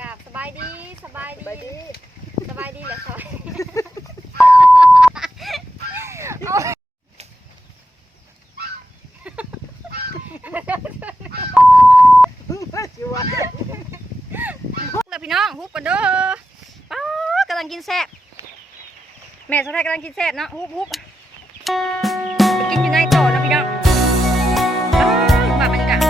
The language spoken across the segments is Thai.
กราบสบายดีสบายดีสบายดีแหละสบายเลยพี่น้องฮุบกันเด้อป้ากำลังกินแซ่บแม่สะพ้ายกำลังกินแซ่บเนาะฮุบไปกินอยู่ในโต๊ะนะพี่น้องมาบรรยากาศ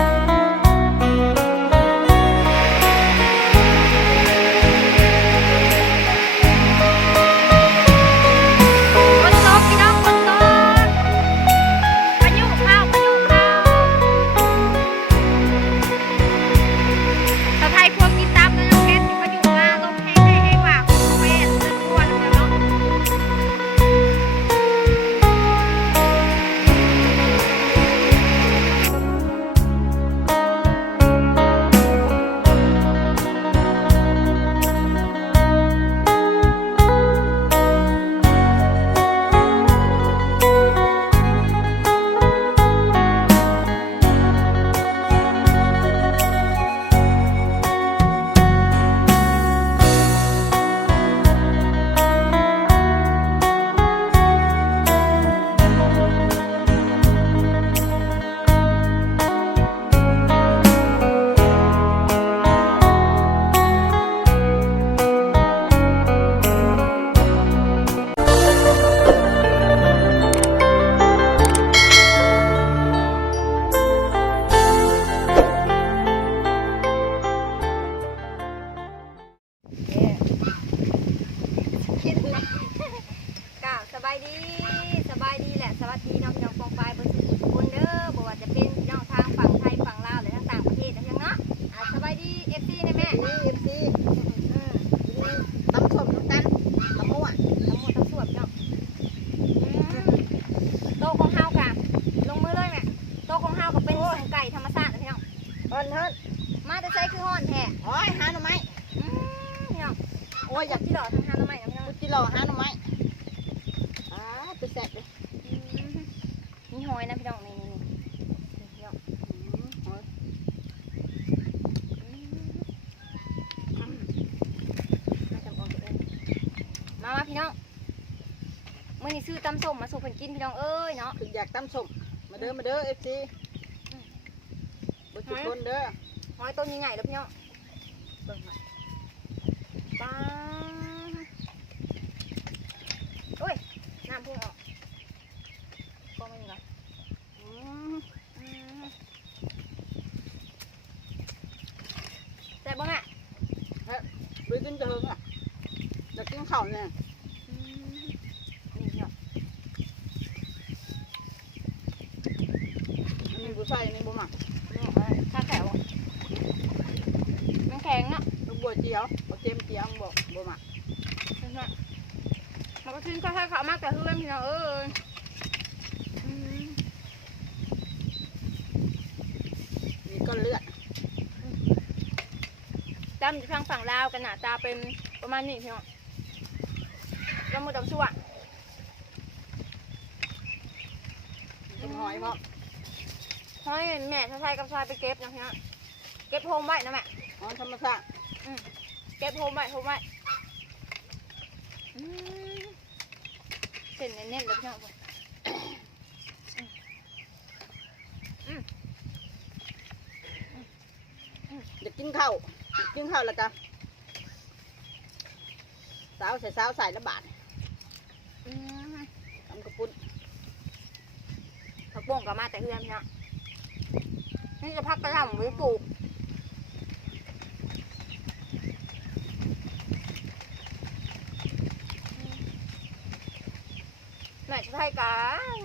สบายดีแหละสวัสดีน้องพี่น้องฟองปลายบนสุดคนเด้อบอกว่าจะเป็นพี่น้องทางฝั่งไทยฝั่งลาวหรือทางต่างประเทศนะยังเนาะสบายดีFCนะแม่FC ตำส้มน้ำตาลตำมั่วตำสวบเนาะโต๊ะของเฮากะลงมือเลยแม่โต๊ะของเฮาก็เป็นของไก่ธรรมชาตินะพี่น้องฮ้อนมาจะใช้คือฮ้อนแท้โอ้ยหาหน่อไม้พี่น้องโอ้ยอยากที่หล่อทางหาหน่อไม้นะพี่น้องที่หล่อหาหน่อไม้ไปแซ่บเลยมีหอยนะพี่น้องนี่พี่น้องหอยมาพี่น้องเมื่อนี้ซื้อตำส้มมาสู่เพิ่นกินพี่น้องเอ้ยเนาะอยากตำส้มมาเด้อFC บุญทุกคนเด้อหอยตัวใหญ่ๆแล้วพี่น้องปลาโอ้ยน้ำพุ่งออกก็ไม่มีหรอแต่บ้างอ่ะไปกินจะหึงอ่ะอยากกินข้าวเนี่ยมีบุษายในบุหมักข้าแขวมันแข็งอ่ะลูกบัวเจียวบัวเจมเจียวบอกบุหมักมันก็ชิ้นข้าวขาวมากแต่ทุเรียนพี่น้องมีก้อนเลือดจำอยู่ทางฝั่งลาวกันหนาตาเป็นประมาณนี้พี่น้องเราหมดดอกชั่วเป็นหอยเพราะหอยแม่ถ้าใช้กับชายไปเก็บนะพี่น้องเก็บโฮมไว้นะแม่หอยธรรมชาติเก็บโฮมไว้เส้นเน้นๆเลยพี่น้องอยากกินข้าวแล้วกันสาวใส่ละบาททำกระปุ้นผักบุ้งก็มาแต่เฮือนพี่น้องนี่จะพักกระหล่ำไว้ปลูกแม่จะไทยกัน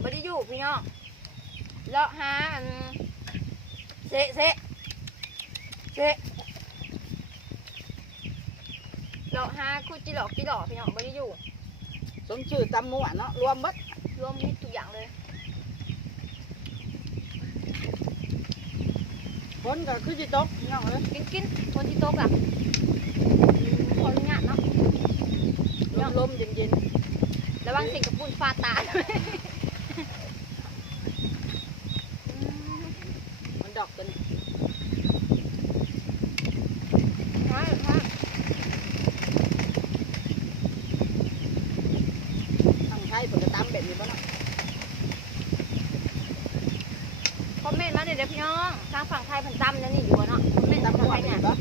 บไดอยู่พี่น้องเลาะหาเซะเลาะหาคุจิหลอกพี่น้องบไดอยู่สมชื่อตำมั่วเนาะรวมมิดทุกอย่างเลยคนก็คือจิตกพี่น้องเลยกินคนที่โต๊ะอ่ะขออนุญาตเนาะลมเย็นระวังสิ่งกับปุ่นฟาตามันดอกกัน พี่น้องทางฝั่งไทยเพิ่นตำแล้วนี่อยู่บ่เนาะเป็น ตาม ตำ หัว ไทย นี่ เนี่ย ปะ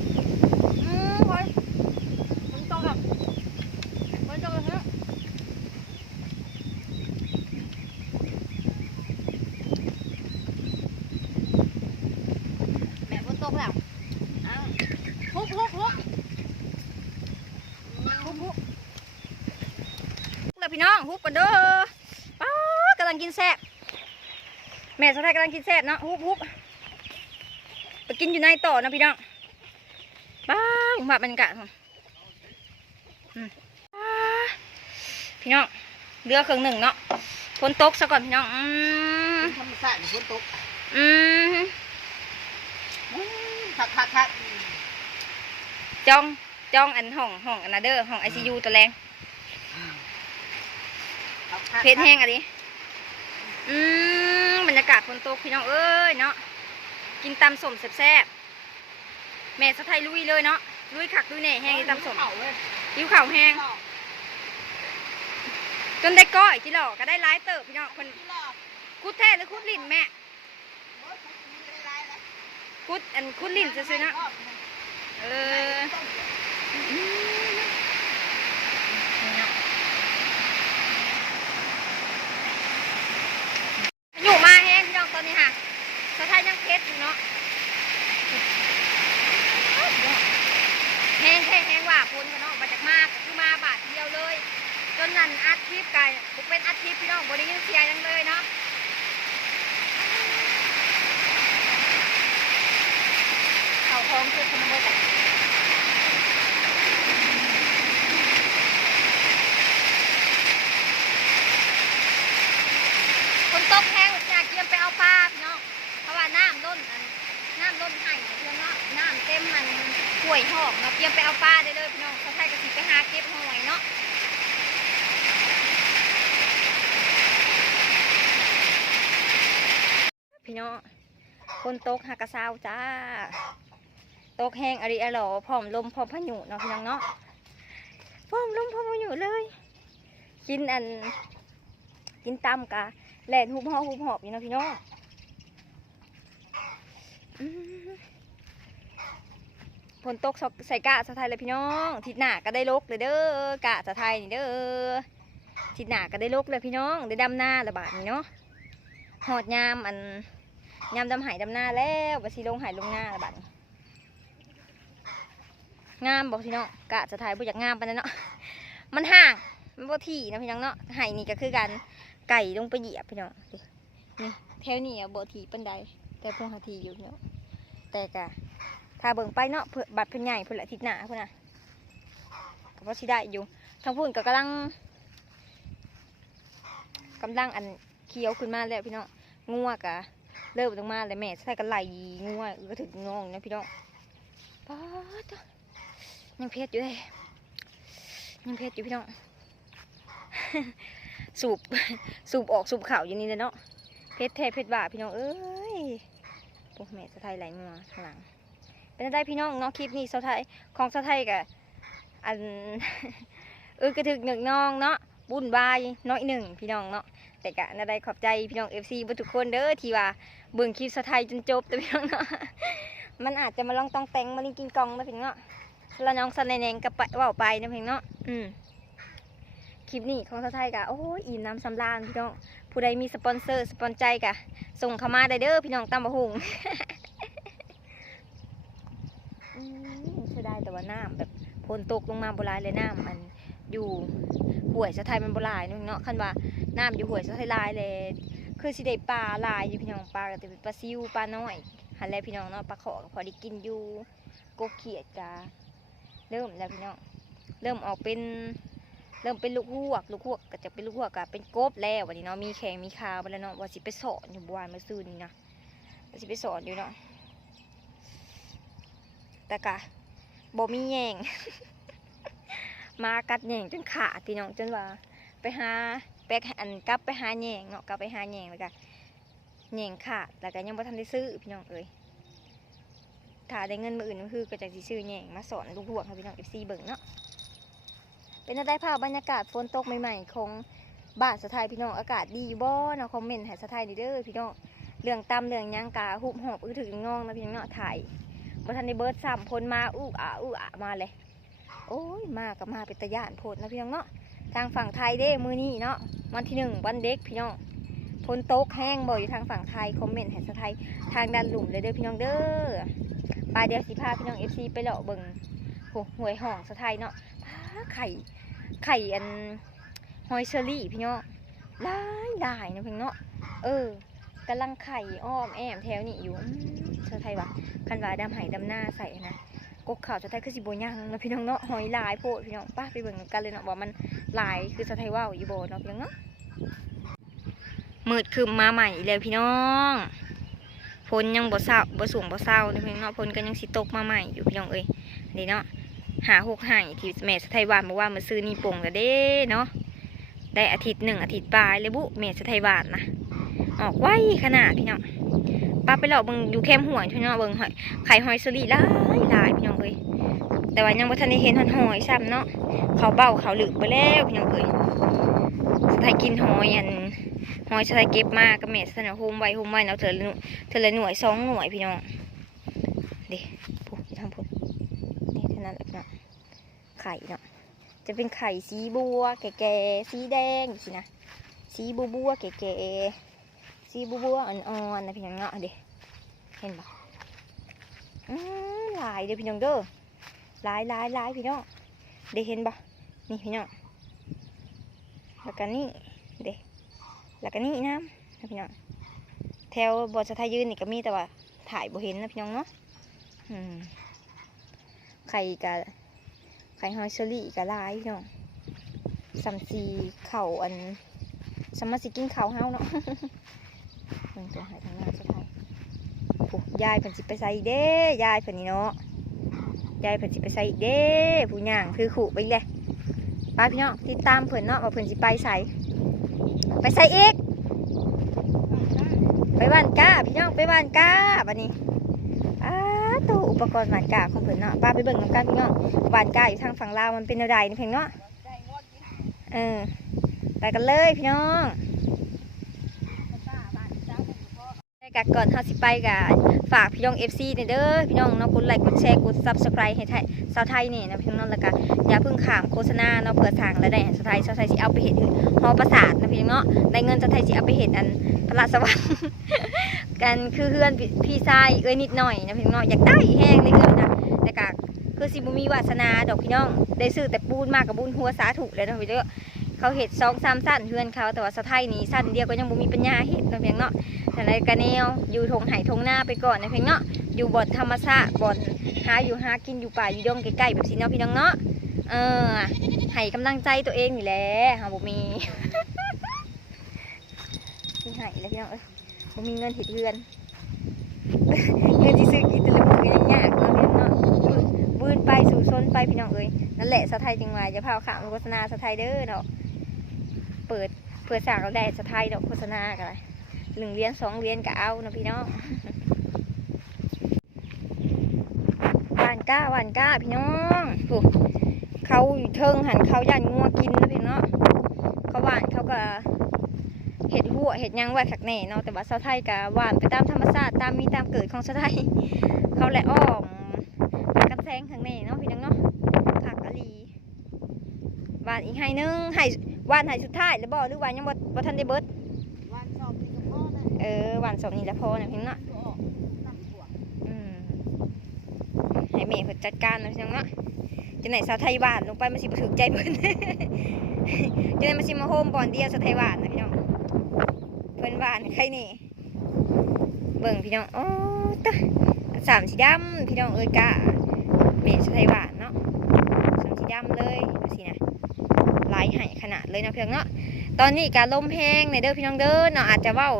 คอยมันต้องแบบมันต้องแบบนี้แม่ฝนตกแล้วอ้าวฮุบแล้วพี่น้องฮุบกันเด้อป้ากำลังกินแซ่บแม่สะใภ้กำลังกินแซ่บเนาะฮุบไปกินอยู่ในต่อนะพี่น้องป้ามาบรรยากาศของพี่น้องเรือเครื่องหนึ่งเนาะฝนตกซะก่อนพี่น้องธรรมชาติฝนตก ม คัก จ้องอันห้องอันนาเดอร์ห้องไอซียูตัวแรงเพชรแห้งอะดิบรรยากาศฝนตกพี่น้องเอ้ยเนาะกินตำส้มแซ่บๆแม่สะไทยลุยเลยเนาะลุยขักลุยแหน่แห้งกินตำส้มยิ้วข่าวแห้งจนได้ก้อยจิหล่อก็ได้ร้ายเติบพี่น้องคนคุดแท้หรือคุดลิ่นแม่คุดลิ่นซื้อๆนะอยู่มาแห้งพี่น้องตอนนี้ค่ะสะไทยยังเพชรอยู่เนาะแห้งว่าพ้นกันเนาะมาจากมากคือมาบาทเดียวเลยจนนั่นอัดคลิปไก่บุกเป็นอัดคลิปพี่น้องบริยินเสียยังเลยเนาะเขาท้องคือคนเบอร์คนตกแห้งอยากเตรียมไปเอาปลาพี่น้องเพราะว่าน้ำล้นไห่เรื่องเนาะน้ำเต็มมันห่วยหอกเนาะเตรียมไปเอาปลาได้เลยพี่น้องเขาใช้กระสีไปหาเก็บหอยเนาะพี่น้องคนตกหากระซาวจ้าตกแห้งอริอร่อพร้อมลมพร้อมพายุเนาะพี่น้องเนาะพร้อมลมพร้อมพายุเลยกินตำกะแหลนหุบหอบอยู่นะพี่น้องฝนตกใส่กะสะไทยเลยพี่น้องทิศหน้าก็ได้ลกเลยเด้อกะสะไทยนี่เด้อทิศหน้าก็ได้ลกเลยพี่น้องได้ดำหน้าระบาดนี่เนาะหอดยามดำหายดำหน้าแล้วบะซีลงหายลงหน้าระบาดงามบอกพี่น้องกะสะไทยบ่อยากงามปานนั้นเนาะมันห่างมันบ่ที่นะพี่น้องเนาะหายนี่ก็คือกันไก่ลงไปเหยียบพี่น้องนี่แถวนี้บ่ที่ปานใดแต่พวกหาทีอยู่พี่น้องแต่กะถ้าเบิ่งไปเนาะบัดเพิ่นใหญ่เพิ่นละทิศหน้าพุ่นน่ะก็บ่สิได้อยู่ทางพุ่นก็กำลังอันเคี้ยวขึ้นมาแล้วพี่น้องงัวกะเริ่มลงมาแล้วแม่ใส่กันไหลงัวก็ถึงน้องนะพี่น้องป๊าดยังเพชรอยู่เลยยังเพชรอยู่พี่น้อง สูบออกสูบข่าวอยู่นี่เลยเนาะเพชรแท้เพชรบ่าพี่น้องเอ้ยพวกแม่สะไทยไหลงัวข้างหลังเป็นได้พี่น้องเนาะคลิปนี้สะไทยของสะไทยกะอัน กระถึกหนึ่งน้องเนาะบุญบายน้อยหนึ่งพี่น้องเนาะแต่กะน่าได้ขอบใจพี่น้อง FC ทุกคนเด้อที่ว่าเบิ่งคลิปสะไทยจนจบแต่พี่น้องเนาะ มันอาจจะมาลองต้องแต่งมาลิงกินกองนะพี่น้องแล้วน้องสันแนงกับว่าไปนะพี่น้องคลิปนี้ของสะไทยกะโอ้ยอิ่มน้ำสำราญพี่น้องผู้ใดมีสปอนเซอร์สปอนใจกะส่งเข้ามาได้เด้อพี่น้องตามบะฮุง เสียดายแต่ว่าน้ำแบบฝนตกลงมาโบราณเลยน้ำมันอยู่ห่วยสะไทยมันโบราณนึงเนาะคันว่าน้ำอยู่ห่วยสะไทยลายเลยคือสิได้ปลาลายอยู่พี่น้องปลาก็จะเป็นปลาซิวปลาน้อยหันแล้วพี่น้องเนาะปลาขอพอได้กินอยู่กบเขียดกาเริ่มแล้วพี่น้องเริ่มออกเป็นลูกหวกก็จะเป็นลูกหวกกับเป็นกบแล้ววันนี้เนาะมีแข็งมีคาวไปแล้วเนาะว่าสิไปสอนอยู่บ้านมาซื้อนี่นะว่าสิไปสอนอยู่เนาะแต่กะบ่มีแยง มากัดแยงจนขาดพี่น้องจนว่าไปหาแป๊กอันกลับไปหาแยงเนาะกลับไปหาแยงแล้วก็แยงขาดแล้วก็ยังบ่ทันได้ซื้อพี่น้องเอ้ยถ้าได้เงินมื้ออื่นก็คือก็จะสิซื้อแยงมาสอนลูกหวกให้พี่น้อง FC เบิ่งเนาะเป็นได้ภาพบรรยากาศฝนตกใหม่ๆของบ้านสะไทยพี่น้องอากาศดีอยู่บ่เนาะคอมเมนต์ให้สะไทยดีเด้อพี่น้อง เรื่องตำเรื่องหยังกะหุบหอบถึงงองนะพี่น้องเนาะถ่ายบ่ทันได้เบิด3พลมาอู้อ่ะมาเลยโอ้ยมากับมาเป็นตะย่านโพดนะพี่น้องเนาะทางฝั่งไทยเด้มื้อนี้เนาะวันที่1วันเด็กพี่น้องฝนตกแห้งบ่อยู่ทางฝั่งไทยคอมเมนต์ให้สะไทยทางด้านหลุมเลยเด้อพี่น้องเด้อปลาเดียวสิพาพี่น้อง FC ไปเลาะเบิ่งโหหวยห้องสะไทยเนาะไข่อันหอยเชอรี่พี่น้องหลายนะพี่น้องเนาะกำลังไข่อ้อมแอมแถวนี้อยู่สะไทยวะคันว่าดำไหดำหน้าใส่นะกกข่าวสะไทยคือสิโบยังนะพี่น้องเนาะหอยลายโพดพี่น้องป้าไปเบิ่งกันเลยเนาะว่ามันลายคือสะไทยว่าวอยู่โบเนาะพี่น้องเนาะมืดคืมมาใหม่แล้วพี่น้องฝนยังบ่เศร้าบ่สูงบ่เศร้านะพี่น้องเนาะฝนก็ยังสิตกมาใหม่อยู่พี่น้องเอ้ยนี่เนาะหา6หายที่แม่สะไทยวานบอกว่ามาซื้อนี่ป่งกันเด้เนาะได้อาทิตย์1อาทิตย์ปลายเลยบุแม่สะไทยวานนะออกไวขนาดพี่น้องป้าไปหลอกเบิ่งอยู่แคมหัวพี่น้องเบิ่งไข่หอยสลีหลายพี่น้องเอ้ยแต่ว่ายังบ่ทันได้เห็นหอยซ้ำเนาะเขาเบ้าเขาหลึกไปแล้วพี่น้องเอ้ยสะไทยกินหอยสะไทยเก็บมากับแม่สะไทยโฮมไว้เนาะเธอละหน่วย2หน่วยพี่น้องเด้ปุ๊บทางปุ๊บนี่เท่านั้นแหละพี่น้องไข่เนาะจะเป็นไข่สีบัวแก่ๆสีแดงสินะสีบัวแก่ๆสีบัวอ่อนๆนะพี่น้องเนาะเด้เห็นปะหลายเด้อพี่น้องเด้อหลายพี่น้องเด้เห็นปะนี่พี่น้องแล้วก็นี่เด้แล้วก็นี่น้ำนะพี่น้องแถวบ่อสะไทยยืนนี่ก็มีแต่ว่าถ่ายบ่เห็นนะพี่น้องเนาะไข่หอยเชอรี่ก็หลายพี่น้องซัมซีเข่าอันสมาสิกินเข่าเฮาเนาะเบิ่งตัวหายทางหน้าสะไทยผู้ยายเพิ่นสิไปใส่เด้ยายเพิ่นนี่เนาะยายเพิ่นสิไปใส่อีกเด้ผู้ย่างถือขู่ไปเลยไปพี่น้องติดตามเพิ่นเนาะว่าเพิ่นสิไปใส่อีกไปบ้านก้าพี่น้องไปบ้านก้าบัดนี้ตู้อุปกรณ์บ้านก้าของเพิ่นเนาะป้าไปเบิ่งนำกันพี่น้องบ้านก้าอยู่ทางฝั่งลาวมันเป็นแนวใดนี่เพิ่นเนาะไปกันเลยพี่น้องกะก่อนเฮาสิไปกะฝากพี่น้อง FC เด้อพี่น้องเนาะกดไลค์กดแชร์กด Subscribe ให้สาวไทยนี่นะพี่น้องแล้วก็อย่าเพิ่งข้ามโฆษณาเนาะเพื่อสร้างรายได้ให้สาวไทยสิเอาไปเฮ็ดหอประสาทนะพี่น้องเนาะได้เงินสาวไทยสิเอาไปเฮ็ดอันพระสวรรค์กันคือเฮือนพี่ชายนิดหน่อยนะพี่น้องอยากได้แห้งเลยเงินนะแต่ก็คือสิบ่มีวาสนาดอกพี่น้องได้ซื้อแต่ปูนมากกับบุญหัวสาธุเลยเนาะพี่เด้อเขาเห็ด2-3สั้นเพื่อนเขาแต่ว่าสะไทยนี้สั้นเดียวก็ยังบ่มีปัญญาเห็ดนะเพียงเนาะแต่ในกระแนวอยู่ทงไห่ทงหน้าไปก่อนนะเพียงเนาะอยู่บ่อนธรรมชาติบ่อนหากินอยู่ป่าอยู่ดงใกล้ๆแบบสิเนาะพี่น้องเนาะให้กำลังใจตัวเองนี่แหละหาบ่มีที่ให้แล้วพี่น้องบ่มีเงินเห็ดเรือนเงินที่ซื้อกินแต่ละมื้อก็ยังยากเนาะพี่น้องเนาะบืนไปสู่ซนไปพี่น้องนั่นแหละสะไทยจริงว่าจะพาข่าวโฆษณาสะไทยเด้อเนาะเปิดเพื่อสร้างเราได้สะไทยดอกโฆษณากันเลย1 เหรียญ2 เหรียญก็เอานะพี่น้องหวานก้าพี่น้องเขาอยู่เทิงหันเขาย่านงัวกินนะพี่น้องเขาหวานเขาก็เห็ดหัวเห็ดยังไว้ขักแน่เนาะแต่ว่าสะไทยก็หวานไปตามธรรมชาติตามมีตามเกิดของสะไทยเขาแหละอ้อมกันแซงข้างในเนาะพี่น้องเนาะผักอะลีหวานอีกไห่นึงไห่หวานไห่สุดท้ายแล้วบ่หรือหวานยังบ่ทันได้เบิดหวานสอบนี่ก็พอนะหวานสอบนี่แล้วพอนะพี่น้องเนาะให้แม่เพิ่นจัดการนะพี่น้องเนาะจะไหนสาวไทยหวานลงไปมันสิบ่ถูกใจเพิ่นจะไหนมันสิมาโฮมบ่อนเดียวสาวไทยหวานนะพี่น้องเพิ่นหวานใครนี่เบิ่งพี่น้องโอ้ตะ3สีดำพี่น้องกะแม่สาวไทยหวานเนาะ3สีดำเลยสินะลายไห่ขนาดเลยนะพี่น้องเนาะตอนนี้การลมแห้งในเด้อพี่น้องเด้อเนาะอาจจะเว้า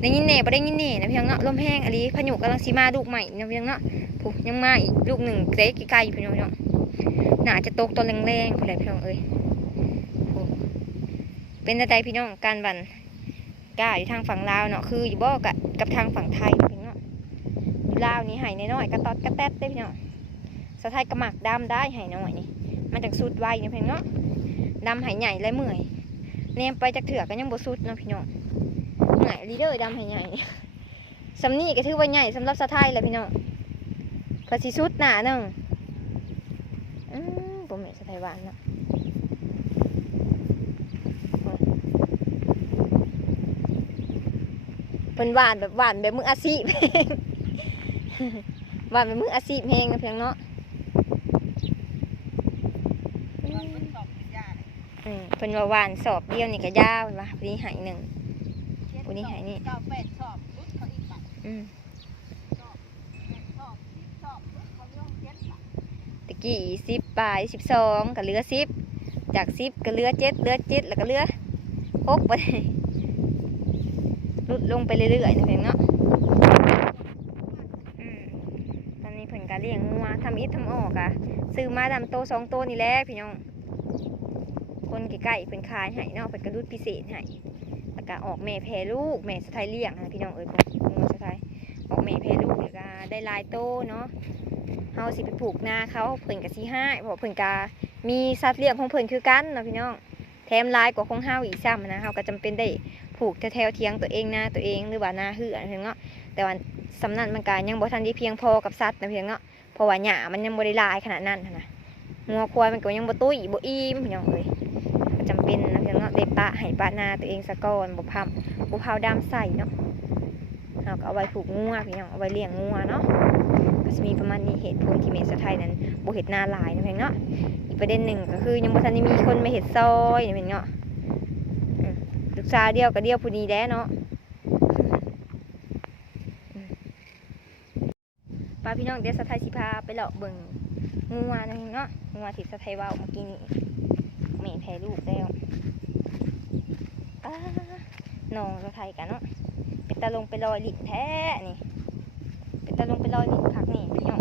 ได้ยินแน่บ่ได้ยินแน่นะพี่น้องเนาะลมแห้งอันนี้พายุกำลังสิมาลูกใหม่นะพี่น้องเนาะปุ๊บยังมาอีกลูกหนึ่งเล็กไกลๆพี่น้องเนาะน่าจะตกตอนแรงๆพี่น้องเป็นอะไรพี่น้องการบันก้าอยู่ทางฝั่งลาวเนาะคืออยู่บ่กับทางฝั่งไทยพี่น้องอยู่ลาวนี่ไห่น้อยๆกระตอดกระแตดได้พี่น้องสะไทยกระหมักดำได้ไห่น้อยนี่มันจากสุดไวนะพี่น้องดำไห่ใหญ่และเมื่อยเนียมไปจากเถื่อก็ยังบ่สุดเนาะพี่น้อง ใหญ่ลีเดอร์ดำให้ใหญ่สำนี่ก็ถือว่าใหญ่สำหรับสะไทยแหละพี่น้องก็สิสุดหนาหนึ่งบ่แม่นสะไทยหวานเนาะเป็นหวานแบบมืออาชีพ หวานแบบมืออาชีพแฮงนะเพียงเนาะเป็นว่าหวานสอบเดียวนี่ก็ยาวว่ะวันนี้หายหนึ่งวันนี้หายนี่ตะกี้10 ปลาย12ก็เหลือ10จาก10ก็เหลือ7แล้วก็เหลือ6ไปลดลงไปเรื่อยๆนะเพียงเนาะตอนนี้เพิ่นก็เลี้ยงงัวทำอิฐทำออกอะซื้อมาดำโต2 โตนี่แหละพี่น้องคนใกล้ๆเพิ่นขายให้เนาะเพิ่นกระดุดพิเศษให้แล้วก็ออกแม่แพรลูกแม่สะไทยเลี้ยงนะพี่น้องเอ้ยพวกงัวสะไทยออกแม่แพรลูกแล้วก็ได้หลายโตเนาะเฮาสิไปปลูกนาเขาเพิ่นก็สิให้เพราะเพิ่นก็มีสัตว์เลี้ยงของเพิ่นคือกันเนาะพี่น้องแถมหลายกว่าของเฮาอีกซ้ำนะเฮาก็จำเป็นได้ปลูกแถวๆเทียงตัวเองนาตัวเองหรือว่านาเฮือเพียงเนาะแต่ว่าสำนักมันก็ยังบ่ทันได้เพียงพอกับสัตว์นะเพียงเนาะเพราะว่าหญ้ามันยังบ่ได้หลายขนาดนั้นนะงัวควายมันก็ยังบ่ตุ้ยบ่อิ่มพี่น้องเอ้ยจำเป็นนะเพียงเนาะได้ปะให้ปะนาตัวเองซะก่อนบ่พำดำใส่เนาะเราก็เอาไว้ผูกงัวพี่น้องเอาไว้เลี้ยงงัวเนาะก็จะมีประมาณนี้เหตุผลที่เมสไทยนั้นบ่เฮ็ดนาหลายนะเพียงเนาะอีกประเด็นหนึ่งก็คือยังบ่ทันได้มีคนมาเฮ็ดซอยนะเพียงเนาะลูกสาวเดียวก็เดียวผู้นี้แล้เนาะป้าพี่น้องเดี๋ยวสะไทยสิพาไปเลาะเบิ่งงัวนะเพียงเนาะงัวที่สะไทยว่าเมื่อกี้นี้แม่แพ้ลูกแล้วน้องสะไทยกันเนาะเป็นตาลงไปลอยลิ้นแท้นี่เป็นตาลงไปลอยลิ้นคักนี่พี่น้อง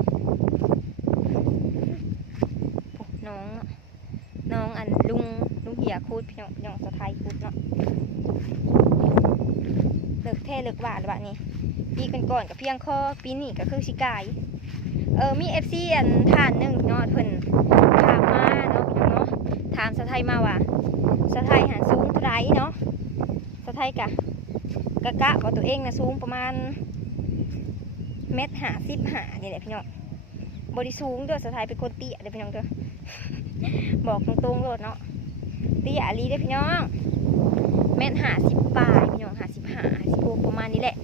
น้องอันลุงเหี่ยคูดพี่น้องสะไทยคูดเนาะเลิกแท้เลิกหวานแบบนี้ปีก่อนกับเพียงคอปีนี้ก็คือชิกายมีFCอันท่านหนึ่งเนาะเพิ่นถามมาเนาะพี่น้องเนาะถามสะไทยมาว่าสะไทยหันสูงเท่าไรเนาะสะไทยกะว่าตัวเองนะสูงประมาณ1.55 นี่แหละพี่น้องบริสูงเด้อสะไทยเป็นคนเตี้ยเด้อพี่น้องเด้อ บอกตรงๆเลยเนาะเตี้ยลีเด้อพี่น้อง1.50 ปลายพี่น้อง55 ประมาณนี้แหละ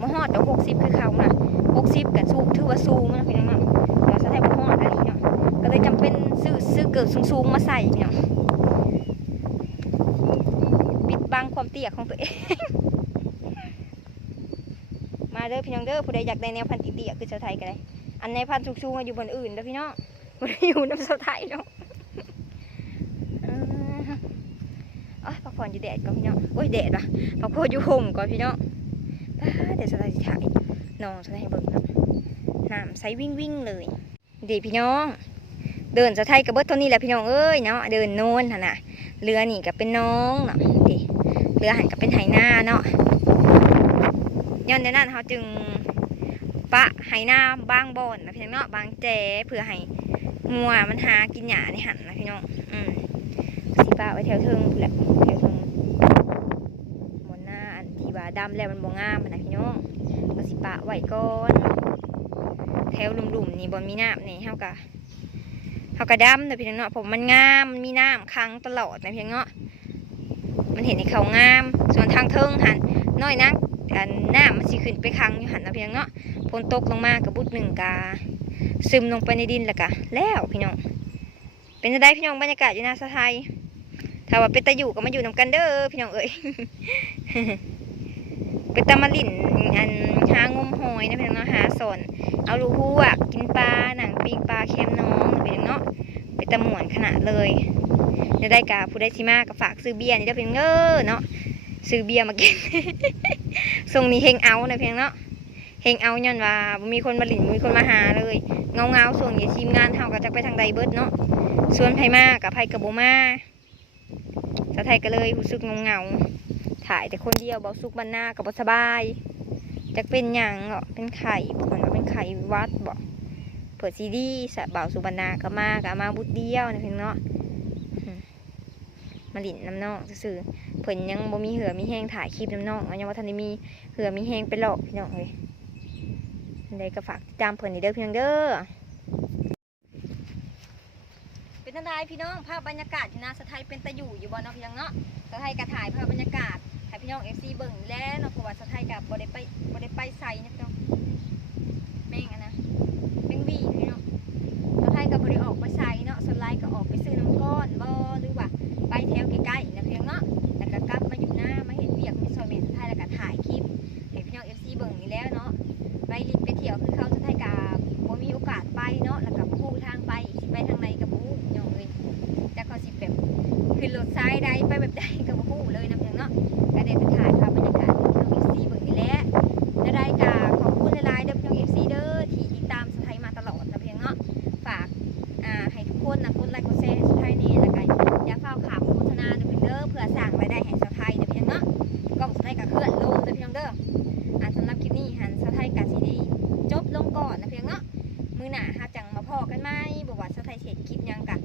มาฮอดเดี๋ยว60คือเขาน่ะ60กับสูงถือว่าสูงนะพี่น้องเนาะเดี๋ยวสะไทยบ่ฮอดอะไรเนาะก็เลยจำเป็นซื้อเกิดสูงๆมาใส่พี่น้องปิดบังความเตี้ยของตัวเอง มาเด้อพี่น้องเด้อผู้ใดอยากได้แนวพันธุ์เตี้ยคือชาวไทยก็ได้อันในพันธุ์สูงๆอยู่บนอื่นเด้อพี่น้องบ่ได้อยู่น้ำชาวไทยเนาะพักผ่อนอยู่แดดก่อนพี่น้องโอ้ยแดดว่ะพักผ่อนอยู่ห่มก่อนพี่น้องเดี๋ยวชาวไทยถ่ายน้องชาวไทยเบิ่งเนาะน้ำใสวิ่งเลยดีพี่น้องเดินชาวไทยกับเบิดเท่านี้แหละพี่น้องเอ้ยเนาะเดินโน่นน่ะเรือนี่ก็เป็นน้องเนาะดิเรือหันก็เป็นไหหน้าเนาะย้อนในนั้นเขาจึงปะไหหน้าบางบ่อนนะพี่น้องเนาะบางแจเพื่อให้งัวมันหากินหญ้าในหันนะพี่น้องสีปะไว้แถวเทิงแหละแถวเทิงบนหน้าอันที่ว่าดำแล้วมันบ่งามนะพี่น้องก็สีปะไว้ก่อนแถวหลุมๆนี่บนมีน้ำนี่เขาก็ดำนะพี่น้องเนาะผมมันงามมันมีน้ำค้างตลอดนะพี่น้องเนาะมันเห็นในเขางามส่วนทางเทิงหันน้อยนักน้ำมันสิขึ้นไปค้างอยู่หันนะพี่น้องเนาะฝนตกลงมากับบุดหนึ่งกาซึมลงไปในดินแล้วก็แล้วพี่น้องเป็นจะได้พี่น้องบรรยากาศอยู่นาสะไทยถ้าว่าเป็นตะอยู่ก็มาอยู่นำกันเด้อพี่น้องเอ้ย เป็นตะมาลิ่นอันหางมหอยนะพี่น้องเนาะหาสอนเอาลูกหัวกินปลาหนังปีกปลาเค็มน้องพี่น้องเนาะเป็นตะหมวนขนาดเลยจะได้กาผู้ได้ชิมากับฝากซื้อเบียร์นี่ได้เพียงเนาะซื้อเบียร์มากิน ทรงนี้เฮงเอานะเพียงเนาะเฮงเอาย้อนว่ามีคนมาหลินมีคนมาหาเลยเงาส่วนนี้ทีมงานเฮาก็จะไปทางใดเบิดเนาะส่วนไผมากับไผกับโบมาสะไทยก็เลยรู้สึกเงาถ่ายแต่คนเดียวเบาสุกบรรณากับสบายจะเป็นหยังเหรอเป็นไข่เหมือนว่าเป็นไข่วัดบอกเปิดซีดีสะเบาสุบรรณาก็มาบุดเดียวนะเพียงเนาะมาหลินน้ำนอกซื่อ เพิ่นยังบ่มีเหือมีแห้งถ่ายคลิปน้ำน้องยังว่าทันได้มีเหือมีแห้งไปหลอกพี่น้องเลยได้ก็ฝากติดตามเพิ่นนี่เด้อพี่น้องเด้อเป็นทันใดพี่น้องภาพบรรยากาศที่นาสะไทยเป็นตะอยู่บ่เนาะพี่น้องเนาะสะไทยก็ถ่ายภาพบรรยากาศให้พี่น้อง FC เบิ่งแล้วเนาะเพราะว่าสะไทยก็บ่ได้ไปไสนะพี่น้องแม่งอะนะแม่งบี้พี่น้องสะไทยก็บ่ได้ออกไปไสเนาะส่วนหลายก็ออกไปซื้อน้ำก้อนบ่หรือว่าไปแถวใกล้ๆนะพี่น้องเนาะแล้วก็กลับมาอยู่หน้ามาเห็นเวียกมีซอยเมสะไทยแล้วก็ถ่ายคลิปให้พี่น้อง FC เบิ่งนี่แล้วเนาะไปลินไปเที่ยวคือเขาสะไทยก็บ่มีโอกาสไปเนาะแล้วก็ผู้ทางไปสิไปทางไหนก็บ่รู้พี่น้องเอ้ยแต่เขาสิแบบขึ้นรถซ้ายใดไปแบบใดก็บ่รู้เลยนะพี่น้องเนาะก็ได้ไปถ่ายภาพบรรยากาศให้พี่น้อง FC เบิ่งนี่แหละและได้ก็ขอบคุณหลายๆเด้อพี่น้อง FC เด้อที่ติดตามสะไทยมาตลอดนะพี่น้องเนาะฝากให้ทุกคนนะกดไลค์กดแชร์ให้สะไทยนี่แล้วก็อย่าเฝ้าขามโฆษณาเด้อพี่น้องเด้อเพื่อสร้างรายได้ให้สะไทยเด้อพี่น้องเนาะกล้องสะไทยก็เคลื่อนลงเด้อพี่น้องเด้อสำหรับคลิปนี้หันสะไทยก็สิได้จบลงก่อนนะพี่น้องเนาะมื้อหน้าหาจังมาพอกันไหมบ่ว่าสะไทยสิเฮ็ดคลิปหยังก็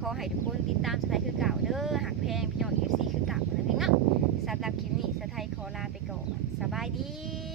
ขอให้ทุกคนติดตามสะไทยคือเก่าเด้อหักแพงพี่น้อง FC คือเก่านะพี่น้องเนาะสำหรับคลิปนี้สะไทยขอลาไปก่อนสบายดี